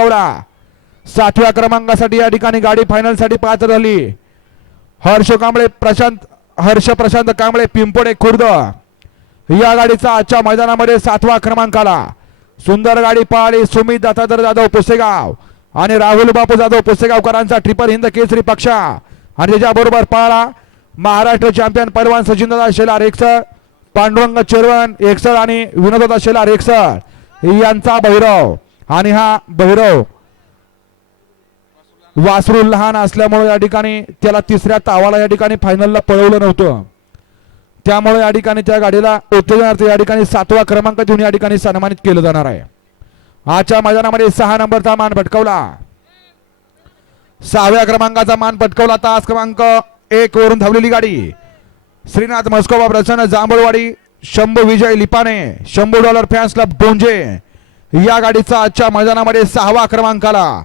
पटकावला. 7व्या क्रमांकासाठी या ठिकाणी गाडी फायनल साठी पात्र झाली. हर्ष प्रशांत कांबळे पिंपोडे खुर्द या गाडीचा आजच्या मैदानामध्ये 7वा क्रमांक आला. सुंदर गाडी पळाली. सुमित दत्तात्रय जाधव पुसेगाव आणि राहुल बापू जाधव पुसेगावकरांचा ट्रिपल हिंद केसरी पक्षा आणि त्याच्याबरोबर पळाला महाराष्ट्र चॅम्पियन पैलवान सचिनदादा शेलार एकसर, पांडुरंग चेरवण एकसर आणि विनोददादा शेलार एकसर यांचा भैरव. आणि हा भैरव वासरू लहान असल्यामुळे या ठिकाणी त्याला 3ऱ्या तावाला या ठिकाणी फायनलला पळवलं नव्हतं. त्यामुळे या ठिकाणी त्या गाडीला उत्तेजनार्थ या ठिकाणी 7वा क्रमांक देऊन या ठिकाणी सन्मानित केलं जाणार आहे. आजच्या मैदानामध्ये 6 नंबरचा मान पटकावला. 6व्या क्रमांकाचा मान पटकावला. तास क्रमांक 1 वरून धावलेली गाडी श्रीनाथ मस्कोबा प्रसन्न जांभूळवाडी शंभू विजय लिपाने शंभू डॉलर फॅन्स क्लब डोंजे या गाडीचा आजच्या मैदानामध्ये 6वा क्रमांक आला.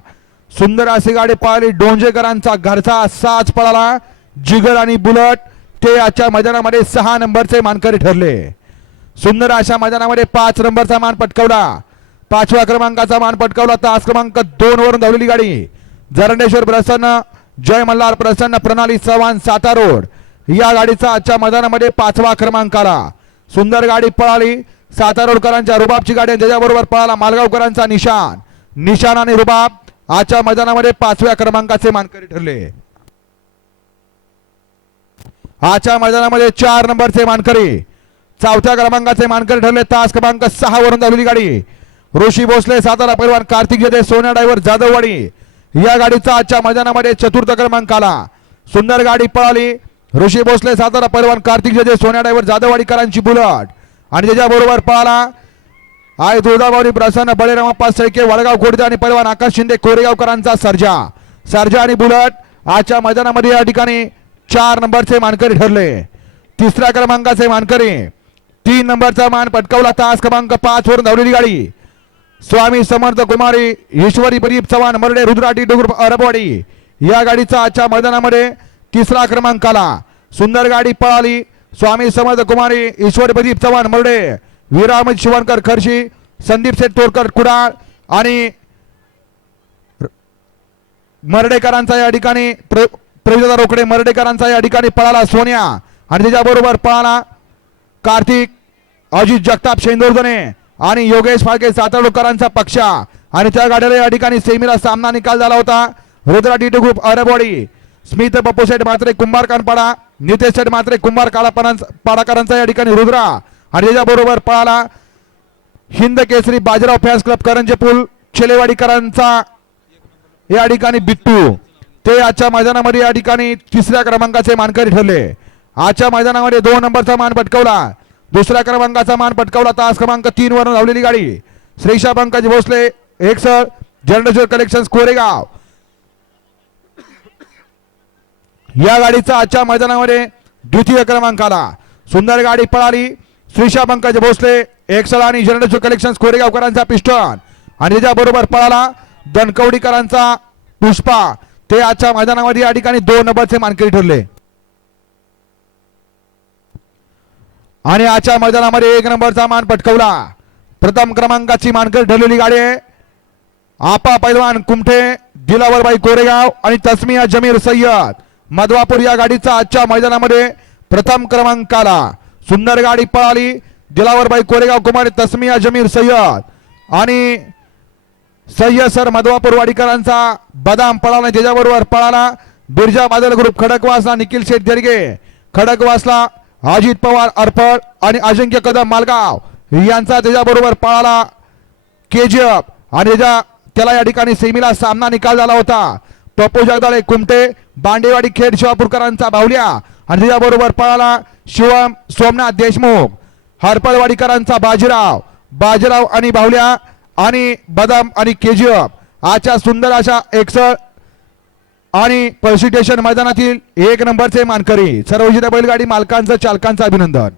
सुंदर अशी गाडी पळाली. डोंजेकरांचा घरचा साज पळाला. जिगर आणि बुलट ते आजच्या मैदानामध्ये 6 नंबरचे मानकरी ठरले. सुंदर अशा मैदानामध्ये 5 नंबरचा मान पटकावला. 5व्या क्रमांकाचा मान पटकावला. तास क्रमांक 2 वरून धावलेली गाडी जरंडेश्वर प्रसन्न जय मल्हार प्रसन्न प्रणाली चव्हाण साता रोड या गाडीचा आजच्या मैदानामध्ये 5वा क्रमांक आला. सुंदर गाडी पळाली. साता रोडकरांच्या रुबाबची गाडी त्याच्याबरोबर पळाला मालगावकरांचा निशान आणि रुबाब आजच्या मैदानामध्ये 5व्या क्रमांकाचे मानकरी ठरले. आजच्या मैदानामध्ये 4 नंबरचे मानकरी 4थ्या क्रमांकाचे मानकरी ठरले. तास क्रमांक 6 वरून धावलेली गाडी ऋषी भोसले सातारा पैलवान कार्तिक जते सोन्या ड्रायव्हर जाधववाडी या गाडीचा आजच्या मैदानामध्ये 4र्थ क्रमांक आला. सुंदर गाडी पळाली. ऋषी भोसले सातारा पैलवान कार्तिक जते सोन्या ड्रायव्हर जाधववाडीकरांची बुलट आणि त्याच्याबरोबर पळाला आय दुर्गाबावरी प्रसन्न बळीरामप्पा सळके वडगाव खोडदे आणि पैलवान आकाश शिंदे कोरेगावकरांचा सर्जा आणि बुलट आजच्या मैदानामध्ये या ठिकाणी 4 नंबरचे मानकरी ठरले. 3ऱ्या क्रमांकाचे मानकरी 3 नंबरचा मान पटकावला. तास क्रमांक 5 वरून धावलेली गाडी स्वामी समर्थ कुमारी ईश्वरी प्रदीप चव्हाण मरडे रुद्राटी डुगर अरबवाडी या गाडीचा आजच्या मैदानामध्ये 3रा क्रमांक आला. सुंदर गाडी पळाली. स्वामी समर्थ कुमारी ईश्वरी प्रदीप चव्हाण मरडे विराम शिवणकर खर्शी संदीप शेठ तोरकर कुडाळ आणि मर्डेकरांचा या ठिकाणी प्रविदा रोकडे मर्डेकरांचा या ठिकाणी पळाला सोन्या आणि त्याच्याबरोबर पळाला कार्तिक अजित जगताप शेंदुर्जने आणि योगेश फाळके सातारकरांचा पक्षा आणि त्या गाडीला या ठिकाणी सेमीला सामना निकाल झाला होता. रुद्रा टी ग्रुप अरबवाडी स्मित पप्पू शेठ मात्रे कुंभार कानपाडा नितेश शेठ मात्रे कुंभार पाडाकरांचा या ठिकाणी रुद्रा आणि त्याच्याबरोबर पळाला हिंद केसरी बाजीराव फॅन्स क्लब करंजे पूल छेलेवाडीकरांचा या ठिकाणी बिट्टू ते आजच्या मैदानामध्ये या ठिकाणी 3ऱ्या क्रमांकाचे मानकरी ठरले. आजच्या मैदानामध्ये 2 नंबरचा मान पटकावला. 2ऱ्या क्रमांकाचा मान पटकावला. तास क्रमांक 3 वरून धावलेली गाडी श्रीशा पंकज भोसले एकसर जनरेशन कलेक्शन्स कोरेगाव या गाडीचा आजच्या मैदानामध्ये 2य क्रमांक आला. सुंदर गाडी पळाली. श्रीशा पंकज भोसले एकसर आणि जनरेशन कलेक्शन्स कोरेगावकरांचा पिस्टन आणि त्याच्याबरोबर पळाला दनकवडीकरांचा पुष्पा ते आजच्या मैदानामध्ये या ठिकाणी 2 नंबरचे मानकरी ठरले. आणि आजच्या मैदानामध्ये 1 नंबरचा मान पटकावला. प्रथम क्रमांकाची मानकरी ठरलेली गाडी आहे आपा पैलवान कुमठे दिलावरबाई कोरेगाव आणि तस्मिया जमीर सय्यद मधवापूर या गाडीचा आजच्या मैदानामध्ये प्रथम क्रमांक आला. सुंदर गाडी पळाली. दिलावरबाई कोरेगाव कुमार तस्मिया जमीर सय्यद आणि सय्यद सर मधवापूर वाडीकरांचा बदाम पळाला. त्याच्याबरोबर पळाला बिरजा बादल ग्रुप खडकवासला निखिल शेठ देरगे खडकवासला अजित पवार अर्पड आणि अजिंक्य कदम मालगाव यांचा त्याच्याबरोबर पळाला केजीएफ आणि त्याला या ठिकाणी सेमीला सामना निकाल झाला होता. पप्पू जगदाळे कुमटे बांडेवाडी खेड शिवापूरकरांचा बाहुल्या आणि त्याच्याबरोबर पळाला शिवम सोमनाथ देशमुख हरपळवाडीकरांचा बाजीराव आणि बाहुल्या आणि बदाम आणि केजीएफ आजच्या सुंदर अशा एकसर आणि पल्सिटेशन मैदानातील 1 नंबरचे मानकरी सर्व बैलगाडी मालकांचं चालकांचं अभिनंदन.